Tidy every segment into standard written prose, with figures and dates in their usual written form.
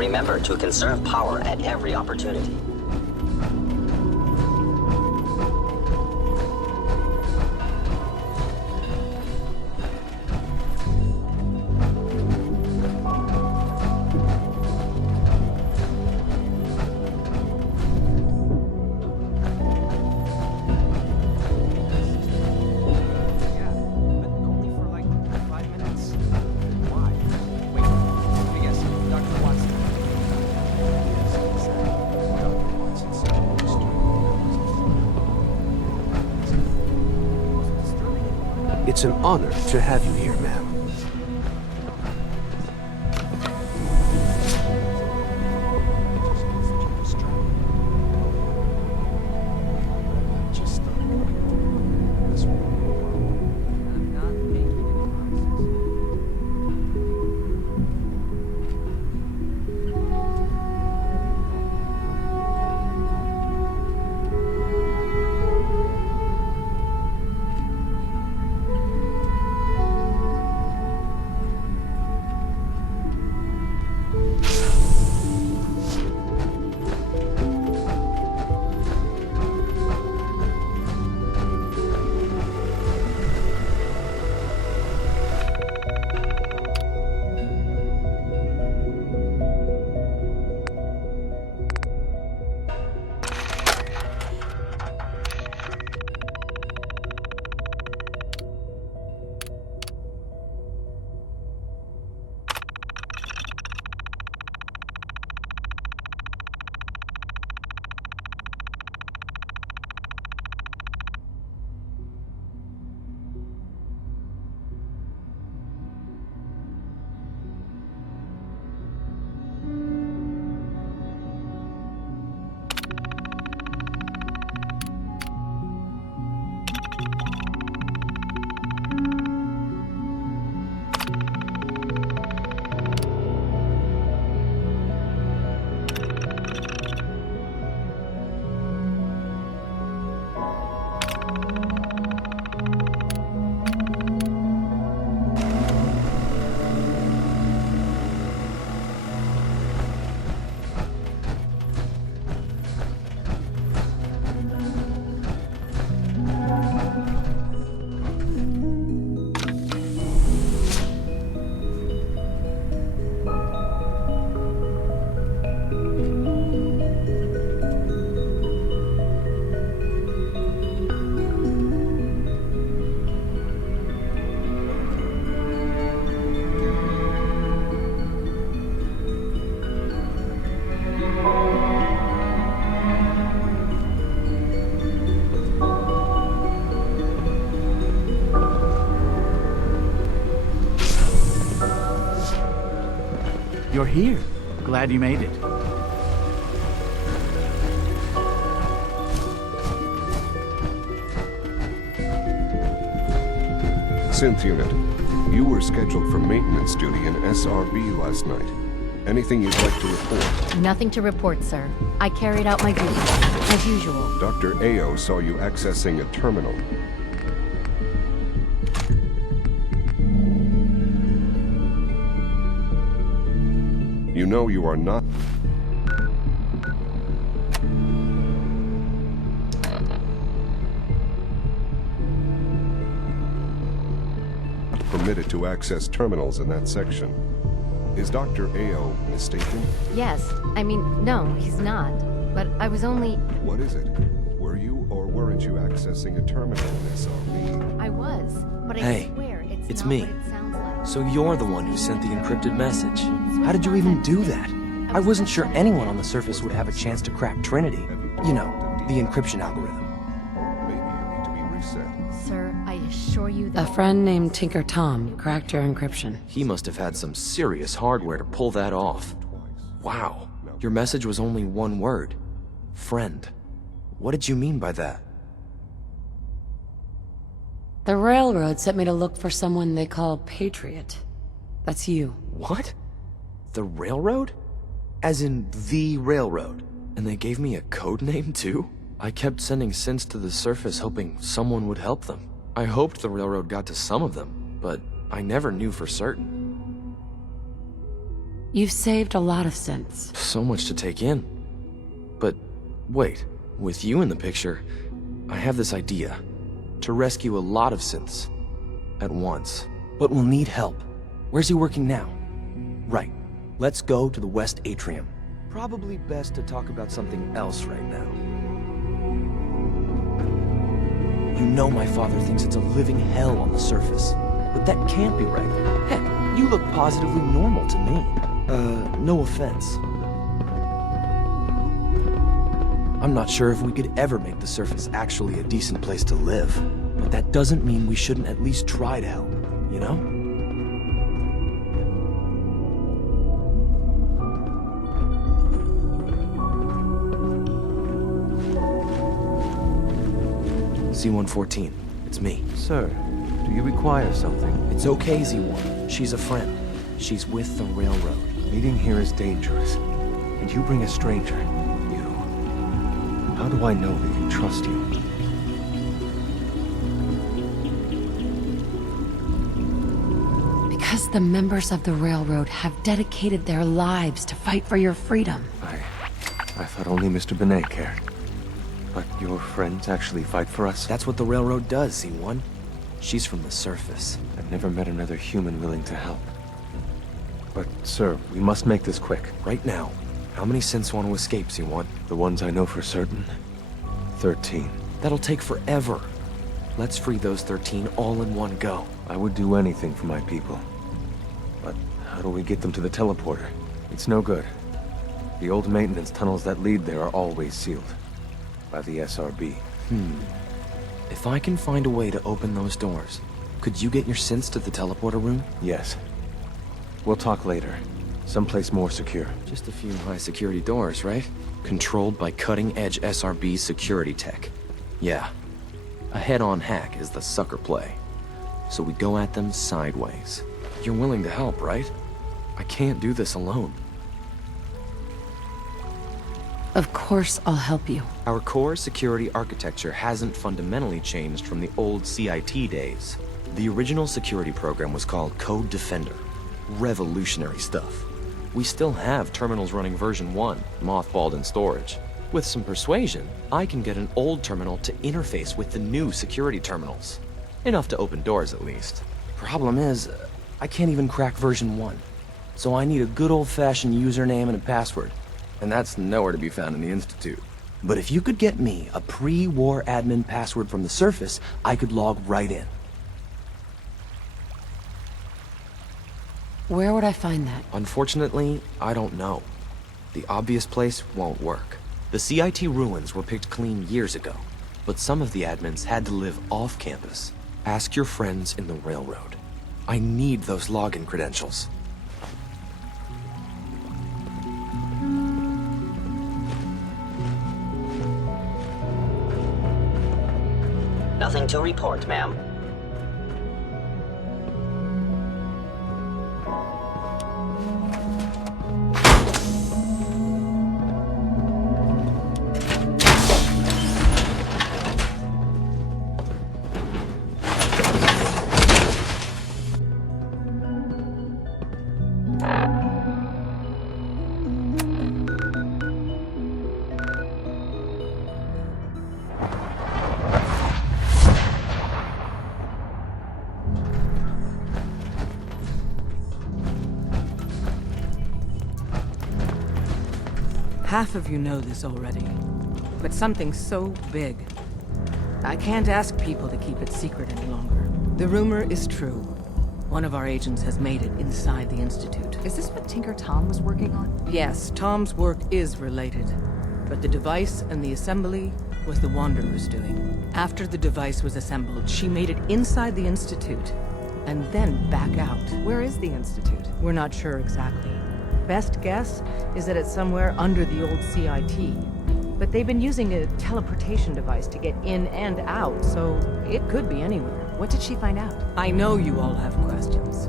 Remember to conserve power at every opportunity. It's an honor to have you here, ma'am. You're here. Glad you made it. Synth Unit, you were scheduled for maintenance duty in SRB last night. Anything you'd like to report? Nothing to report, sir. I carried out my duty, as usual. Dr. Ao saw you accessing a terminal. You know you are not permitted to access terminals in that section. Is Dr. Ao mistaken? Yes. I mean, no, he's not. But I was only... What is it? Were you or weren't you accessing a terminal in SRB? I was, but I Hey, swear it's not me. what it sounds like. So you're the one who sent the encrypted message. How did you even do that? I wasn't sure anyone on the surface would have a chance to crack Trinity. You know, the encryption algorithm. Maybe you need to be reset. Sir, I assure you that... A friend named Tinker Tom cracked your encryption. He must have had some serious hardware to pull that off. Wow. Your message was only one word. Friend. What did you mean by that? The railroad sent me to look for someone they call Patriot. That's you. What? The railroad? As in the railroad. And they gave me a code name too? I kept sending synths to the surface hoping someone would help them. I hoped the railroad got to some of them, but I never knew for certain. You've saved a lot of synths. So much to take in. But wait, with you in the picture, I have this idea. To rescue a lot of synths at once. But we'll need help. Where's he working now? Right. Let's go to the West Atrium. Probably best to talk about something else right now. You know my father thinks it's a living hell on the surface. But that can't be right. Heck, you look positively normal to me. No offense. I'm not sure if we could ever make the surface actually a decent place to live. But that doesn't mean we shouldn't at least try to help, you know? Z-114, it's me. Sir, do you require something? It's okay, Z1. She's a friend. She's with the railroad. Meeting here is dangerous. And you bring a stranger. You. How do I know they can trust you? Because the members of the railroad have dedicated their lives to fight for your freedom. I thought only Mr. Benet cared. But your friends actually fight for us? That's what the railroad does, Z1. She's from the surface. I've never met another human willing to help. But, sir, we must make this quick. Right now, how many synths want to escape, Z1? The ones I know for certain. 13. That'll take forever. Let's free those 13 all in one go. I would do anything for my people. But how do we get them to the teleporter? It's no good. The old maintenance tunnels that lead there are always sealed. By the SRB. If I can find a way to open those doors, could you get your synths to the teleporter room? Yes. We'll talk later. Someplace more secure. Just a few high-security doors, right? Controlled by cutting-edge SRB security tech. Yeah. A head-on hack is the sucker play. So we go at them sideways. You're willing to help, right? I can't do this alone. Of course I'll help you. Our core security architecture hasn't fundamentally changed from the old CIT days. The original security program was called Code Defender. Revolutionary stuff. We still have terminals running version 1, mothballed in storage. With some persuasion, I can get an old terminal to interface with the new security terminals. Enough to open doors, at least. Problem is, I can't even crack version 1. So I need a good old-fashioned username and a password. And that's nowhere to be found in the Institute. But if you could get me a pre-war admin password from the surface, I could log right in. Where would I find that? Unfortunately, I don't know. The obvious place won't work. The CIT ruins were picked clean years ago, but some of the admins had to live off campus. Ask your friends in the railroad. I need those login credentials. Nothing to report, ma'am. Half of you know this already, but something so big, I can't ask people to keep it secret any longer. The rumor is true. One of our agents has made it inside the Institute. Is this what Tinker Tom was working on? Yes, Tom's work is related, but the device and the assembly was the Wanderer's doing. After the device was assembled, she made it inside the Institute, and then back out. Where is the Institute? We're not sure exactly. Best guess is that it's somewhere under the old CIT. But they've been using a teleportation device to get in and out, so it could be anywhere. What did she find out? I know you all have questions,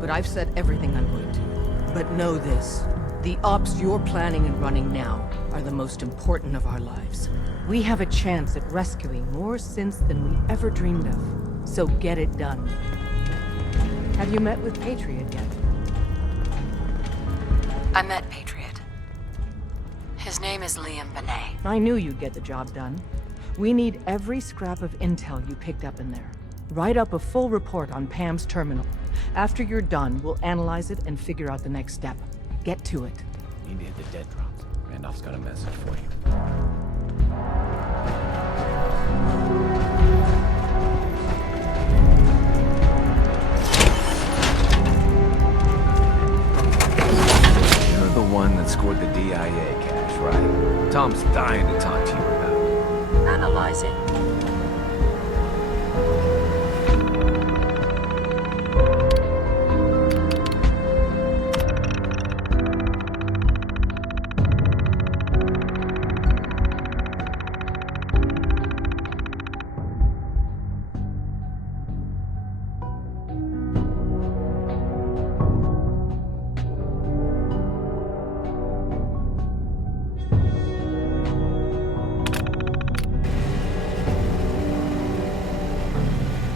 but I've said everything I'm going to. But know this, the ops you're planning and running now are the most important of our lives. We have a chance at rescuing more synths than we ever dreamed of, so get it done. Have you met with Patriot yet? I met Patriot. His name is Liam Benet. I knew you'd get the job done. We need every scrap of intel you picked up in there. Write up a full report on Pam's terminal. After you're done, we'll analyze it and figure out the next step. Get to it. Need to hit the dead drops. Randolph's got a message for you. You're the one that scored the DIA cache, right? Tom's dying to talk to you about it. Analyzing.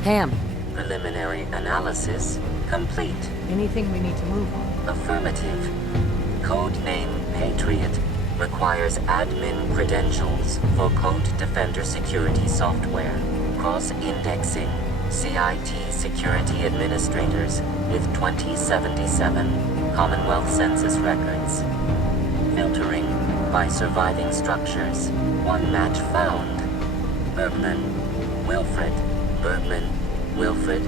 Pam, Preliminary analysis complete. Anything we need to move on? Affirmative. Codename Patriot requires admin credentials for Code Defender security software. Cross-indexing CIT security administrators with 2077 Commonwealth Census records. Filtering by surviving structures. One match found. Bergman, Wilfred. Bergman, Wilfred,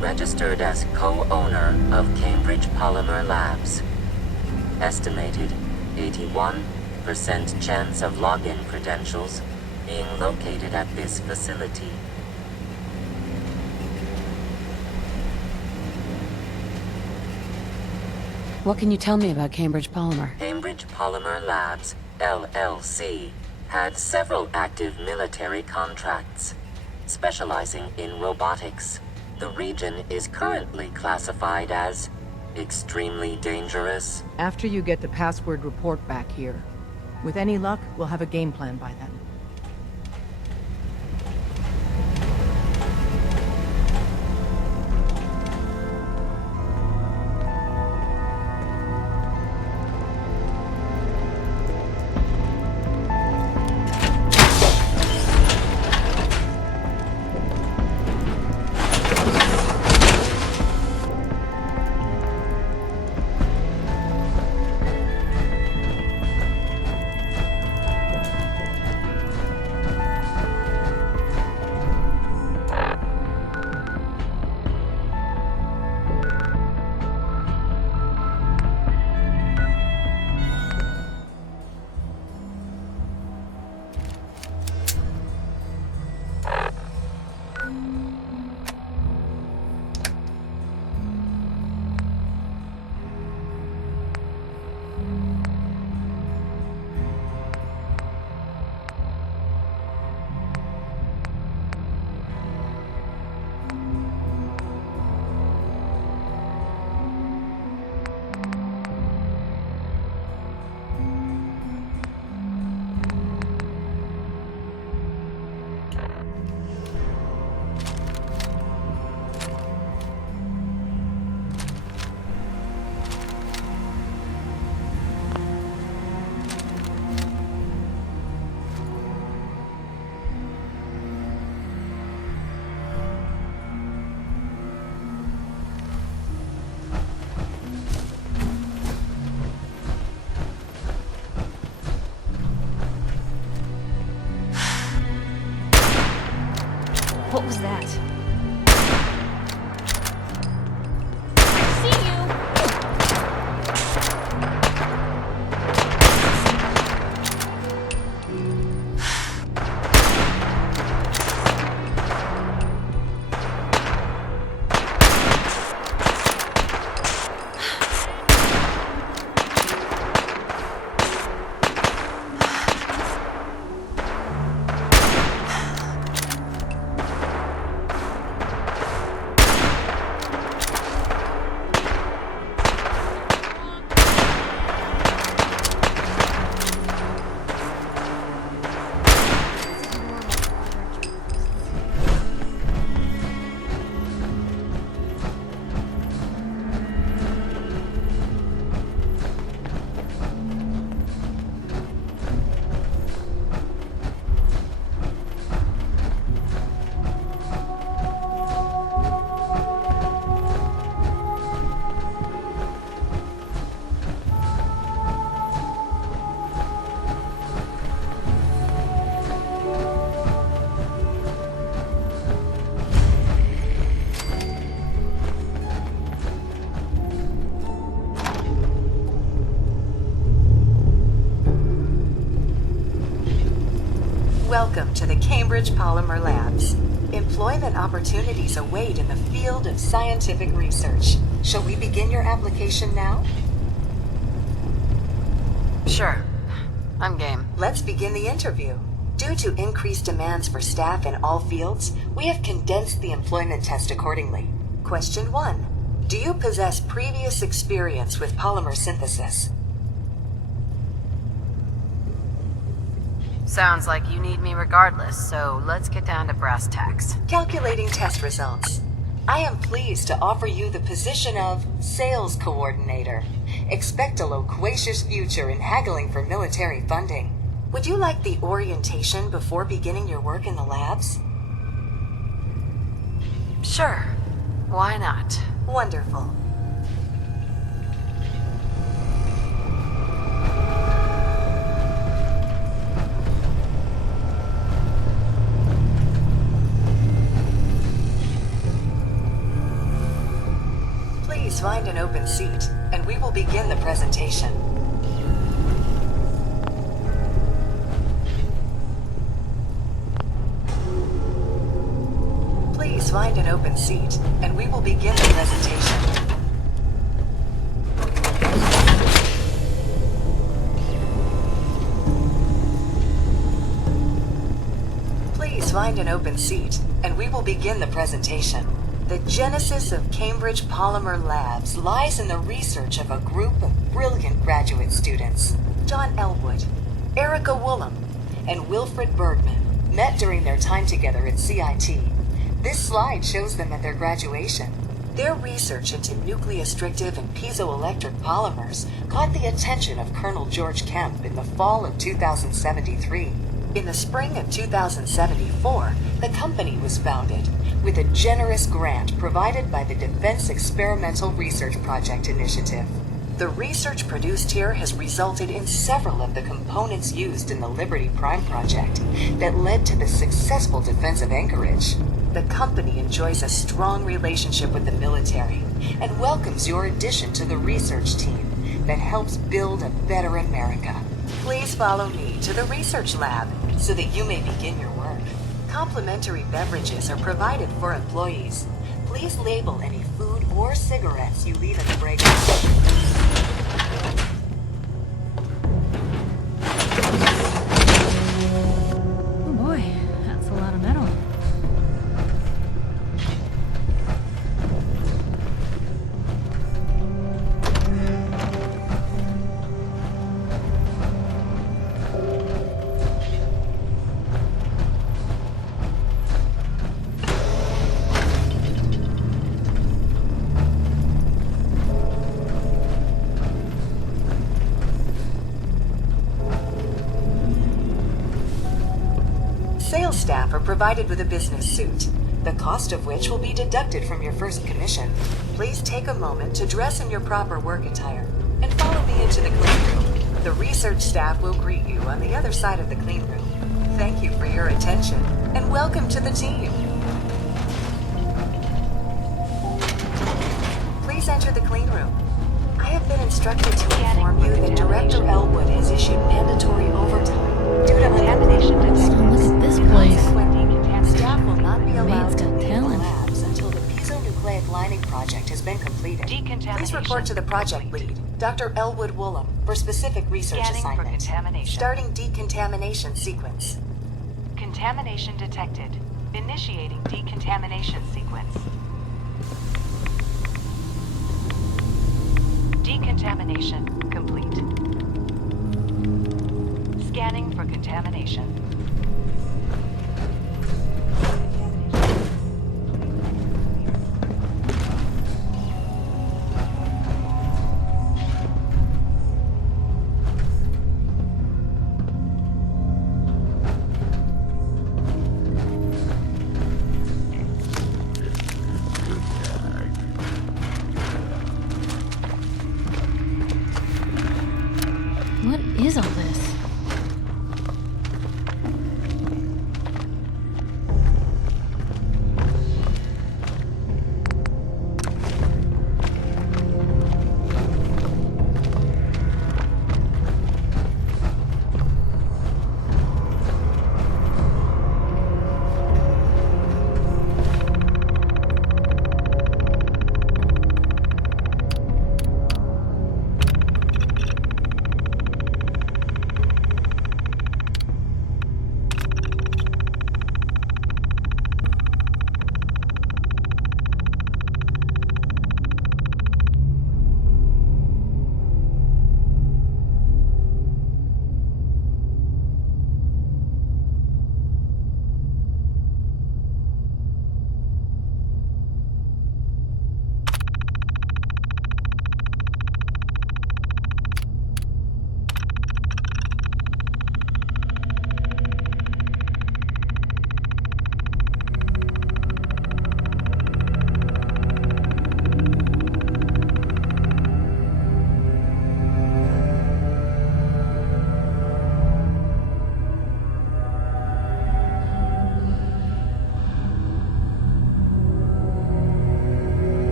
registered as co-owner of Cambridge Polymer Labs. Estimated 81% chance of login credentials being located at this facility. what can you tell me about Cambridge Polymer? Cambridge Polymer Labs, LLC, had several active military contracts, specializing in robotics. The region is currently classified as extremely dangerous. After you get the password report back here. With any luck, we'll have a game plan by then. What was that? Welcome to the Cambridge Polymer Labs. Employment opportunities await in the field of scientific research. Shall we begin your application now? Sure. I'm game. Let's begin the interview. Due to increased demands for staff in all fields, we have condensed the employment test accordingly. Question 1. Do you possess previous experience with polymer synthesis? Sounds like you need me regardless, so let's get down to brass tacks. Calculating test results. I am pleased to offer you the position of Sales Coordinator. Expect a loquacious future in haggling for military funding. Would you like the orientation before beginning your work in the labs? Sure. Why not? Wonderful. Please find an open seat, and we will begin the presentation. Please find an open seat, and we will begin the presentation. Please find an open seat, and we will begin the presentation. The genesis of Cambridge Polymer Labs lies in the research of a group of brilliant graduate students. John Elwood, Erica Woolham, and Wilfred Bergman met during their time together at CIT. This slide shows them at their graduation. Their research into nucleostrictive and piezoelectric polymers caught the attention of Colonel George Kemp in the fall of 2073. In the spring of 2074, the company was founded, with a generous grant provided by the Defense Experimental Research Project Initiative. The research produced here has resulted in several of the components used in the Liberty Prime project that led to the successful defense of Anchorage. The company enjoys a strong relationship with the military and welcomes your addition to the research team that helps build a better America. Please follow me to the research lab so that you may begin your work. Complimentary beverages are provided for employees. Please label any food or cigarettes you leave in the break room. Oh boy, that's a lot of metal. Sales staff are provided with a business suit, the cost of which will be deducted from your first commission. Please take a moment to dress in your proper work attire and follow me into the clean room. The research staff will greet you on the other side of the clean room. Thank you for your attention and welcome to the team. Please enter the clean room. I have been instructed to inform you that Director Elwood has issued mandatory overtime due to contamination detected. Look at this place. Staff will not be allowed Maid's to got leave the talent. labs until the piezonucleic lining project has been completed. Please report to the project lead, Dr. Elwood Woolham, for specific research assignment. Starting decontamination sequence. Contamination detected. Initiating decontamination sequence. Decontamination complete. Scanning for contamination. What is all this?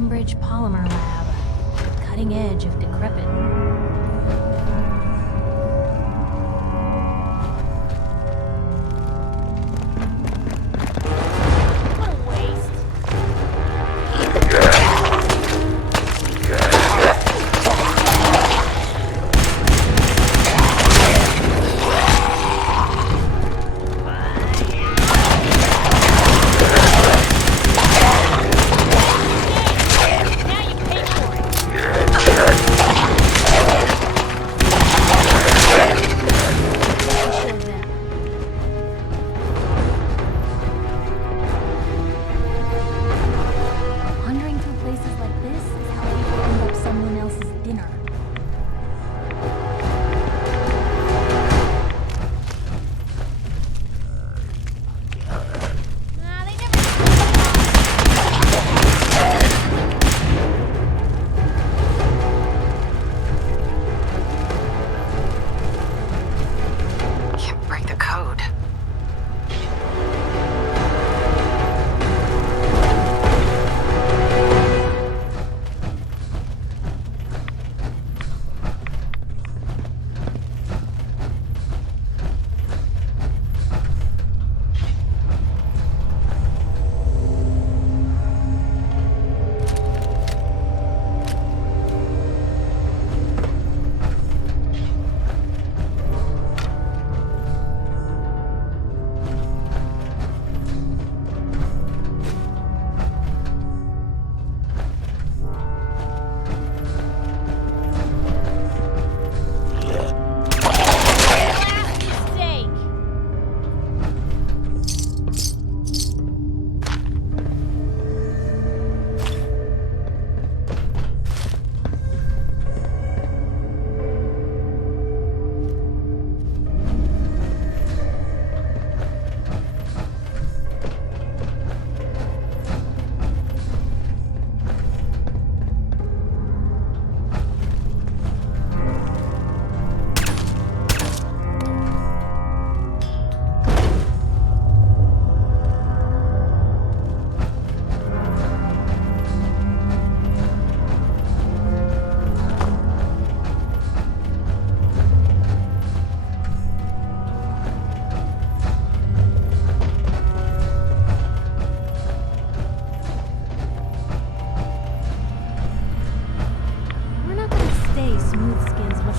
Cambridge Polymer Lab. Cutting edge of decrepit.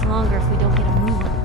Longer if we don't get a move on.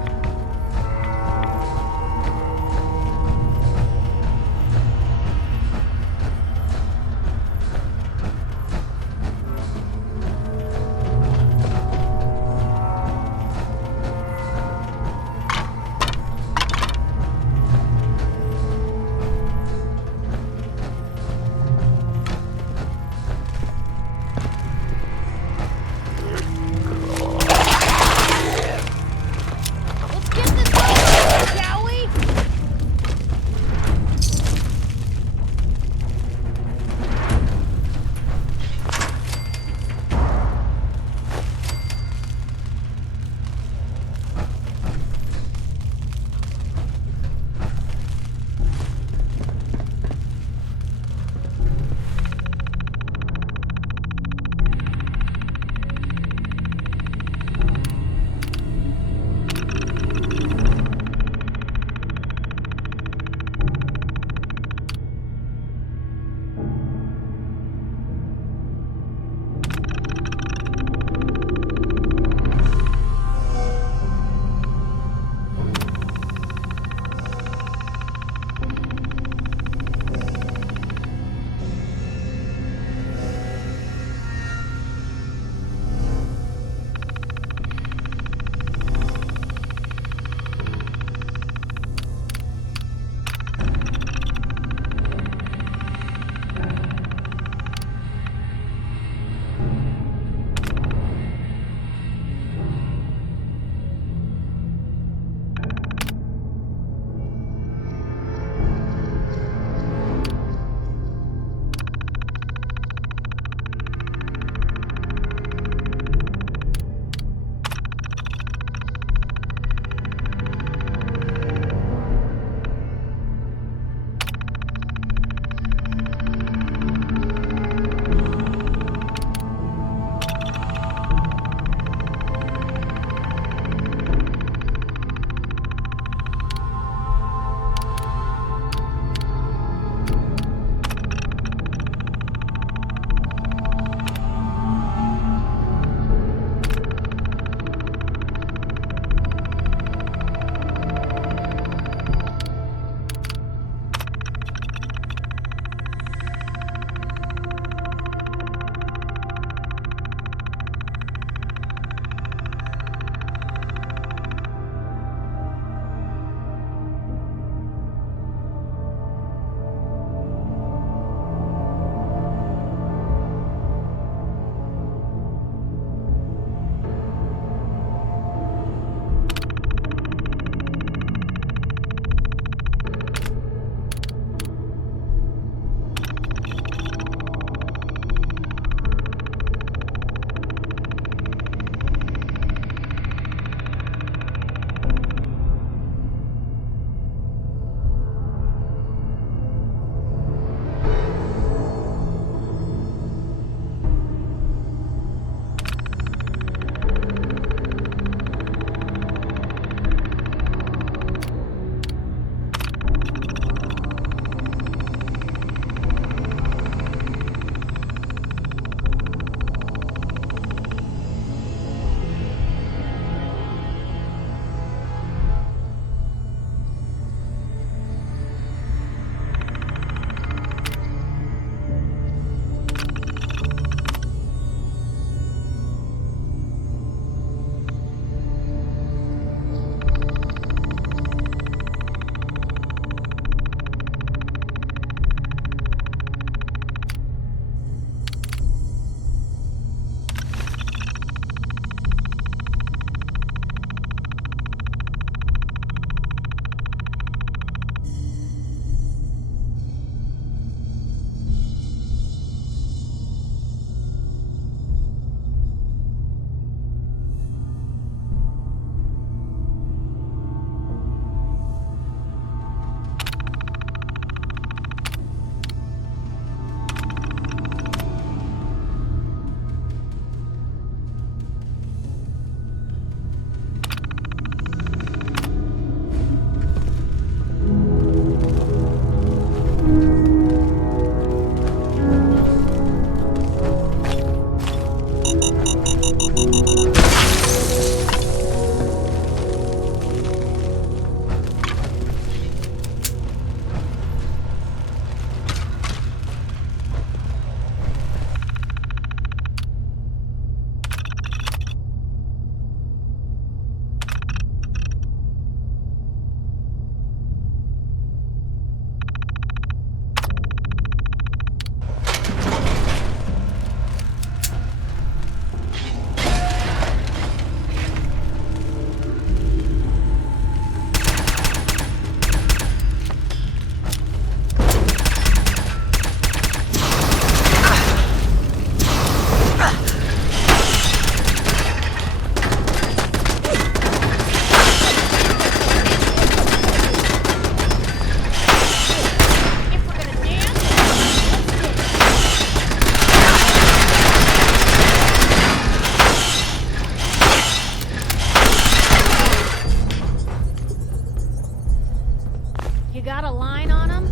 You got a line on him?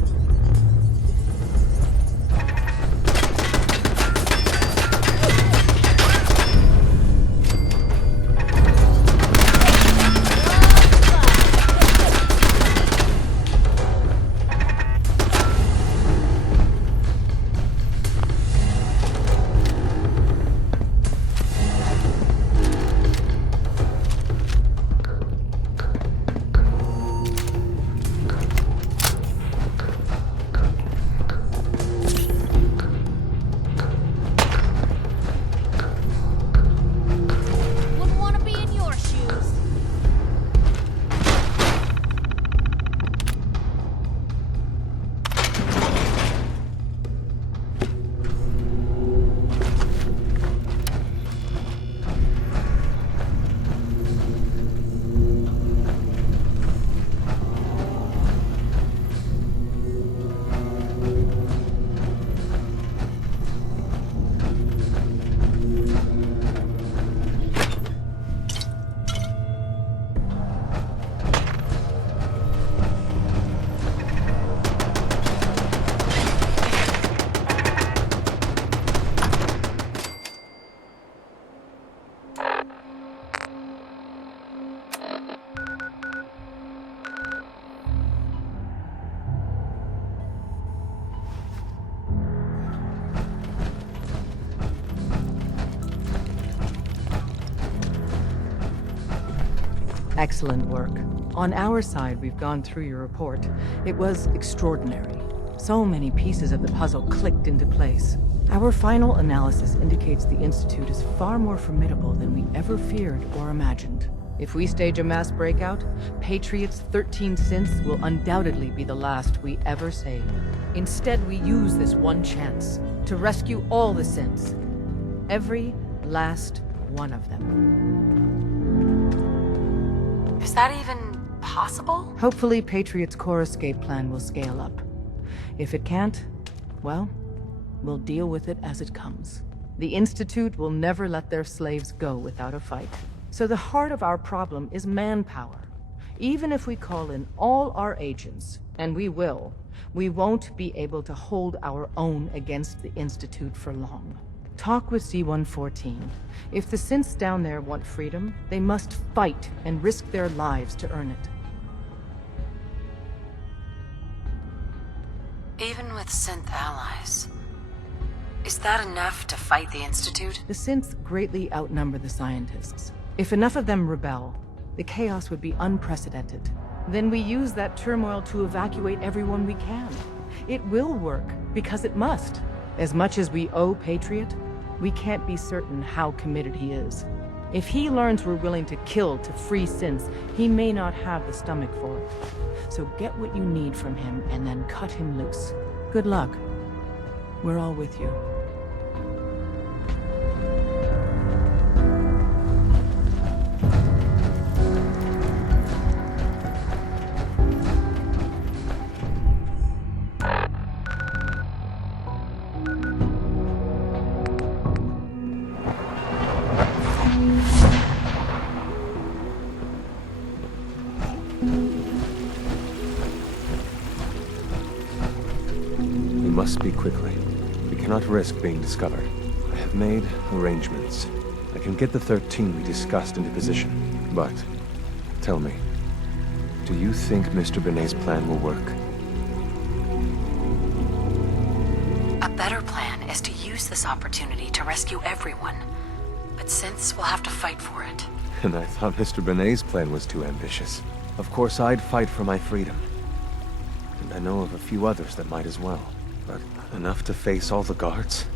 Wouldn't want to be in your shoes. Excellent work. On our side, we've gone through your report. It was extraordinary. So many pieces of the puzzle clicked into place. Our final analysis indicates the Institute is far more formidable than we ever feared or imagined. If we stage a mass breakout, Patriot's 13 synths will undoubtedly be the last we ever save. Instead, we use this one chance to rescue all the synths. Every last one of them. Is that even possible? Hopefully, Patriot's core escape plan will scale up. If it can't, well, we'll deal with it as it comes. The Institute will never let their slaves go without a fight. So the heart of our problem is manpower. Even if we call in all our agents, and we will, we won't be able to hold our own against the Institute for long. Talk with C-114. If the synths down there want freedom, they must fight and risk their lives to earn it. Even with synth allies, is that enough to fight the Institute? The synths greatly outnumber the scientists. If enough of them rebel, the chaos would be unprecedented. Then we use that turmoil to evacuate everyone we can. It will work, because it must. As much as we owe Patriot, we can't be certain how committed he is. If he learns we're willing to kill to free synths, he may not have the stomach for it. So get what you need from him and then cut him loose. Good luck. We're all with you. Must speak quickly. We cannot risk being discovered. I have made arrangements. I can get the 13 we discussed into position, but tell me, do you think Mr. Benet's plan will work? A better plan is to use this opportunity to rescue everyone. But since we'll have to fight for it. And I thought Mr. Benet's plan was too ambitious. Of course, I'd fight for my freedom. And I know of a few others that might as well. But enough to face all the guards?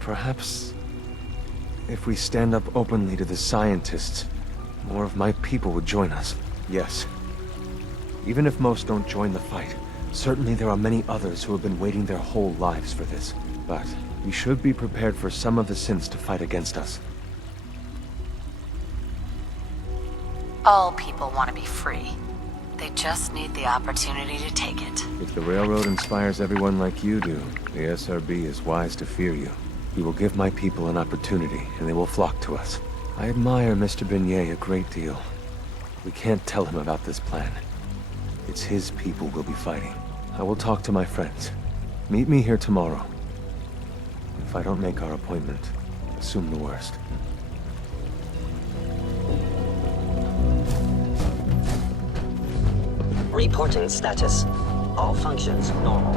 Perhaps if we stand up openly to the scientists, more of my people would join us. Yes. Even if most don't join the fight, certainly there are many others who have been waiting their whole lives for this. But we should be prepared for some of the synths to fight against us. All people want to be free. They just need the opportunity to take it. If the Railroad inspires everyone like you do, the SRB is wise to fear you. We will give my people an opportunity, and they will flock to us. I admire Mr. Benet a great deal. We can't tell him about this plan. It's his people we'll be fighting. I will talk to my friends. Meet me here tomorrow. If I don't make our appointment, assume the worst. Reporting status. All functions normal.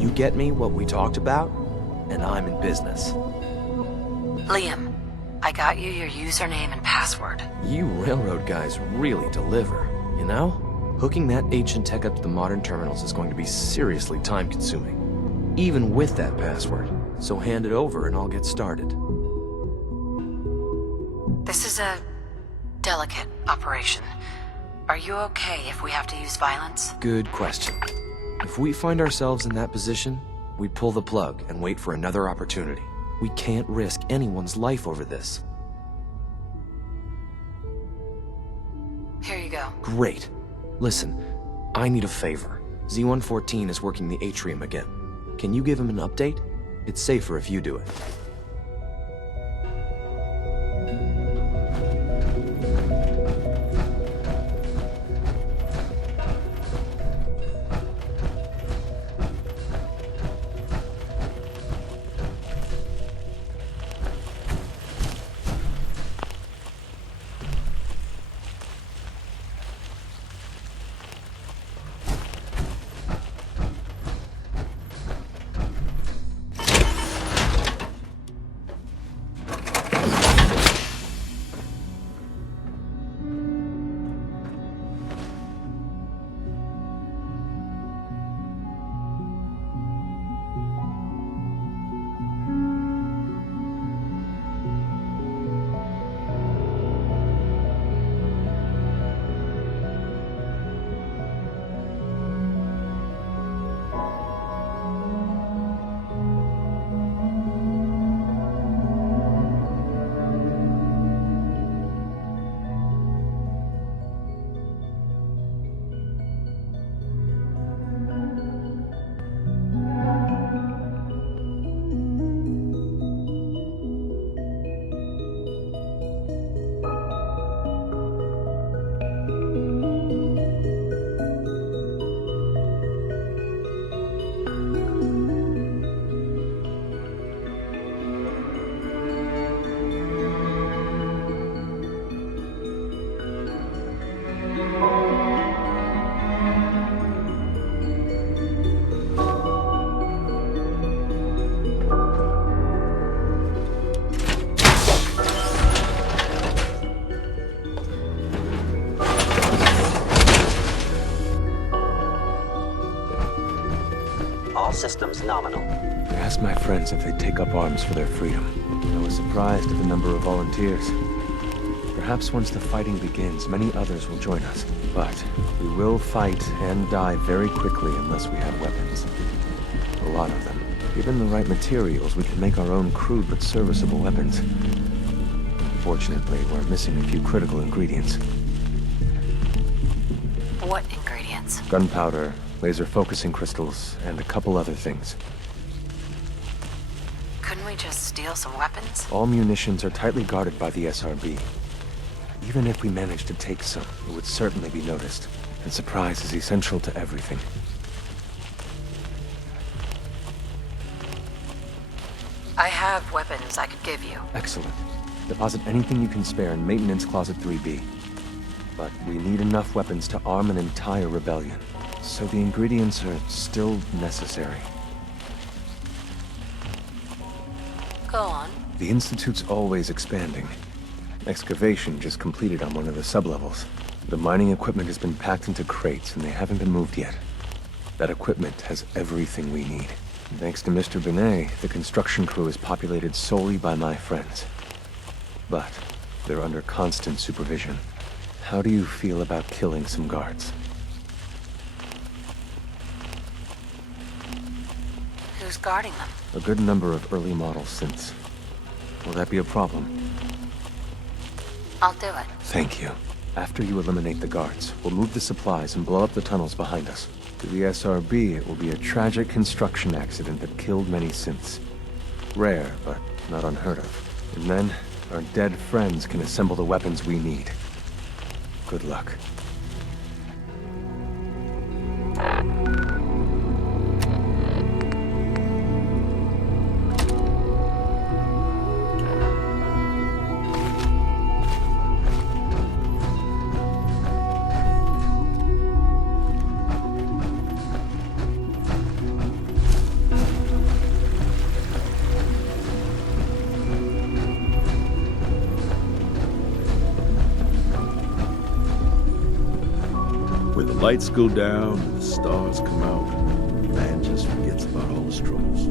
You get me what we talked about, and I'm in business. Liam, I got you your username and password. You railroad guys really deliver, you know? Hooking that ancient tech up to the modern terminals is going to be seriously time-consuming. Even with that password. So hand it over and I'll get started. This is a delicate operation. Are you okay if we have to use violence? Good question. If we find ourselves in that position, we pull the plug and wait for another opportunity. We can't risk anyone's life over this. Here you go. Great. Listen, I need a favor. Z-114 is working the atrium again. Can you give him an update? It's safer if you do it. Systems nominal. I asked my friends if they'd take up arms for their freedom. I was surprised at the number of volunteers. Perhaps once the fighting begins, many others will join us. But we will fight and die very quickly unless we have weapons. A lot of them. Given the right materials, we can make our own crude but serviceable weapons. Unfortunately, we're missing a few critical ingredients. What ingredients? Gunpowder, laser focusing crystals, and a couple other things. Couldn't we just steal some weapons? All munitions are tightly guarded by the SRB. Even if we managed to take some, it would certainly be noticed. And surprise is essential to everything. I have weapons I could give you. Excellent. Deposit anything you can spare in Maintenance Closet 3B. But we need enough weapons to arm an entire rebellion. So the ingredients are still necessary. Go on. The Institute's always expanding. Excavation just completed on one of the sublevels. The mining equipment has been packed into crates and they haven't been moved yet. That equipment has everything we need. And thanks to Mr. Binet, the construction crew is populated solely by my friends. But they're under constant supervision. How do you feel about killing some guards? Who's guarding them? A good number of early model synths. Will that be a problem? I'll do it. Thank you. After you eliminate the guards, we'll move the supplies and blow up the tunnels behind us. To the SRB, it will be a tragic construction accident that killed many synths. Rare, but not unheard of. And then, our dead friends can assemble the weapons we need. Good luck. When the lights go down and the stars come out, man just forgets about all his troubles.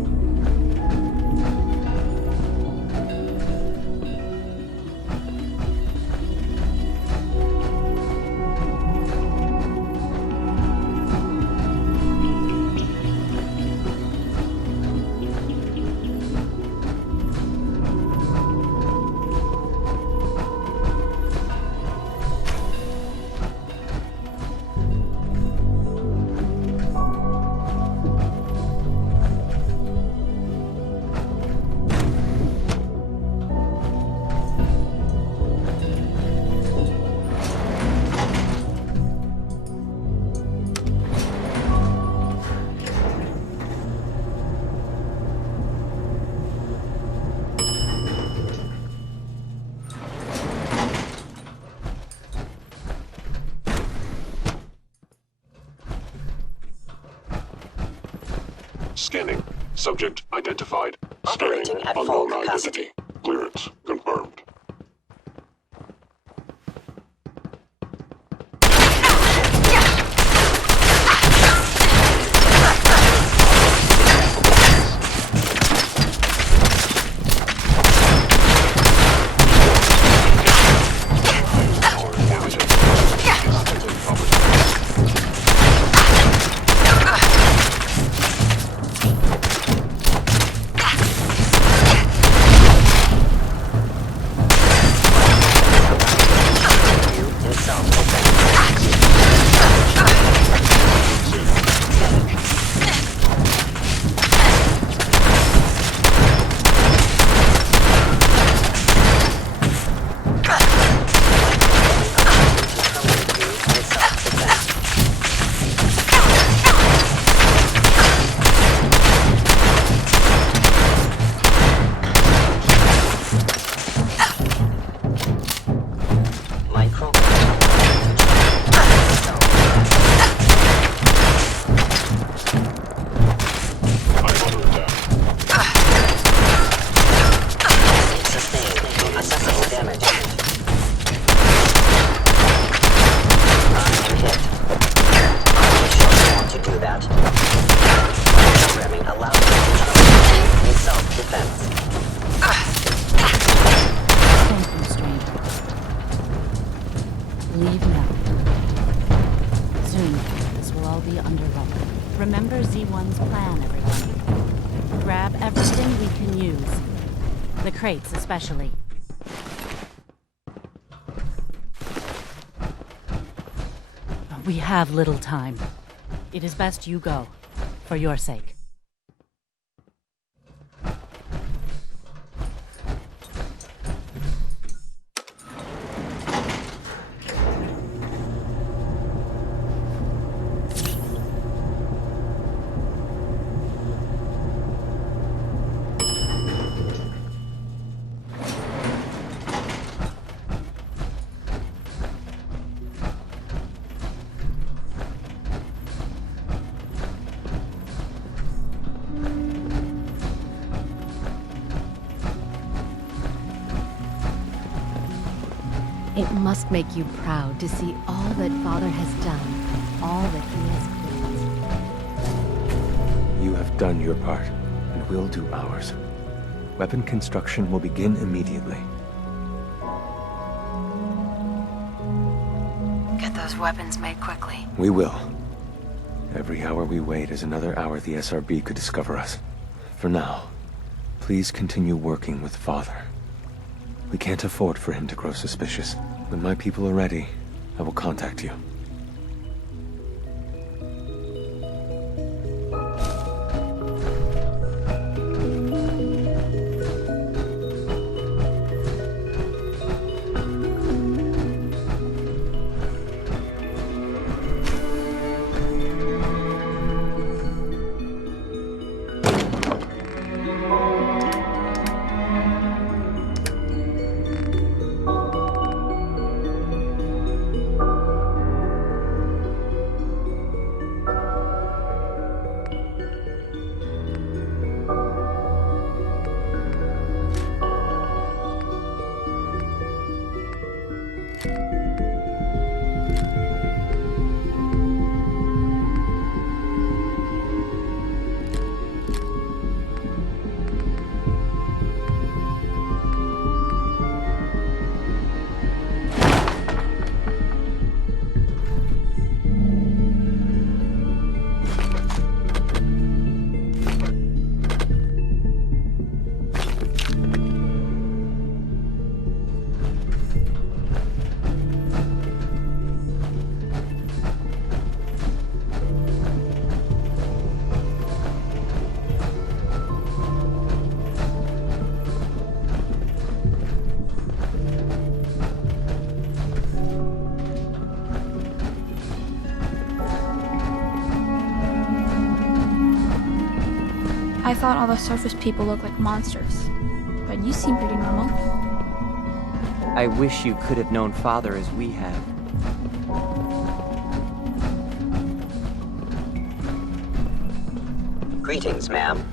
Scanning. Subject identified. Operating at full capacity. Clearance confirmed. Leave now. Soon, this will all be underway. Remember Z1's plan, everyone. Grab everything we can use. The crates, especially. We have little time. It is best you go, for your sake. It must make you proud to see all that Father has done, all that he has built. You have done your part, and we'll do ours. Weapon construction will begin immediately. Get those weapons made quickly. We will. Every hour we wait is another hour the SRB could discover us. For now, please continue working with Father. We can't afford for him to grow suspicious. When my people are ready, I will contact you. I thought all the surface people looked like monsters, but you seem pretty normal. I wish you could have known Father as we have. Greetings, ma'am.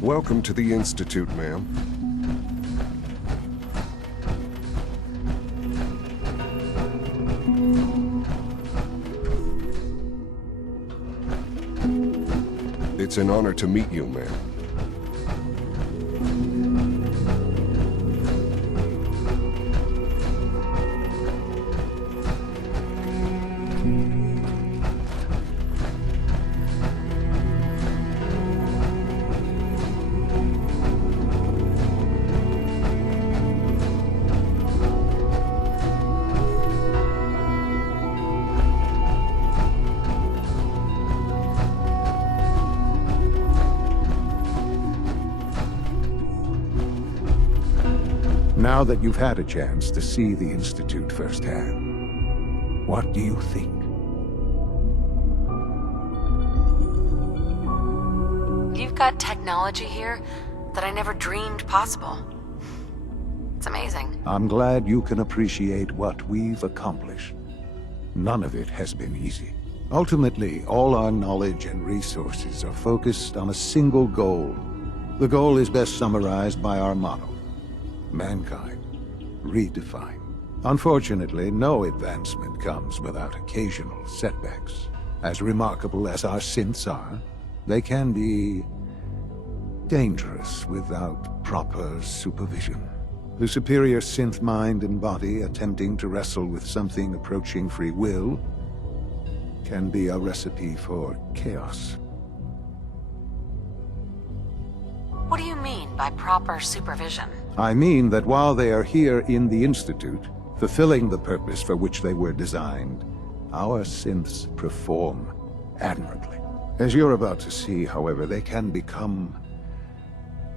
Welcome to the Institute, ma'am. It's an honor to meet you, ma'am. Now that you've had a chance to see the Institute firsthand, what do you think? You've got technology here that I never dreamed possible. It's amazing. I'm glad you can appreciate what we've accomplished. None of it has been easy. Ultimately, all our knowledge and resources are focused on a single goal. The goal is best summarized by our motto: mankind, redefined. Unfortunately, no advancement comes without occasional setbacks. As remarkable as our synths are, they can be dangerous without proper supervision. The superior synth mind and body attempting to wrestle with something approaching free will can be a recipe for chaos. What do you mean by proper supervision? I mean that while they are here in the Institute, fulfilling the purpose for which they were designed, our synths perform admirably. As you're about to see, however, they can become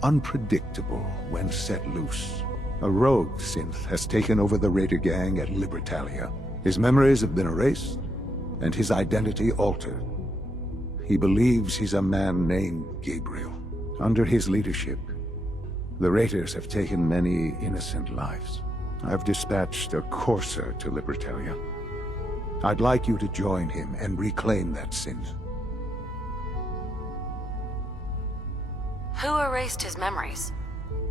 unpredictable when set loose. A rogue synth has taken over the Raider gang at Libertalia. His memories have been erased, and his identity altered. He believes he's a man named Gabriel. Under his leadership, The Raiders have taken many innocent lives. I've dispatched a courser to Libertalia. I'd like you to join him and reclaim that synth. Who erased his memories?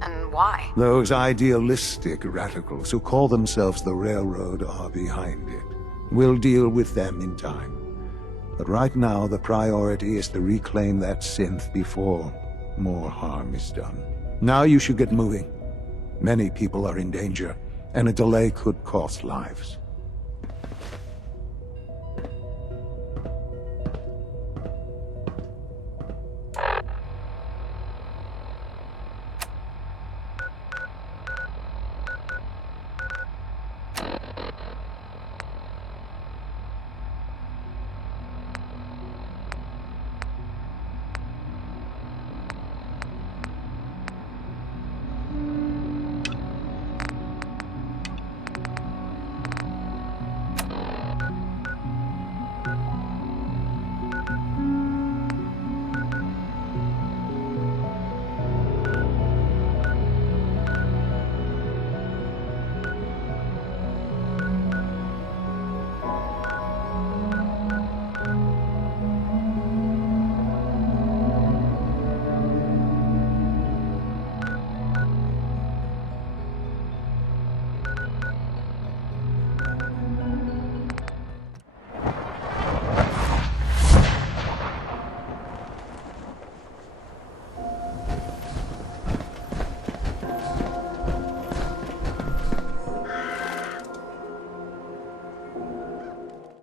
And why? Those idealistic radicals who call themselves the Railroad are behind it. We'll deal with them in time. But right now, the priority is to reclaim that synth before more harm is done. Now you should get moving. Many people are in danger, and a delay could cost lives.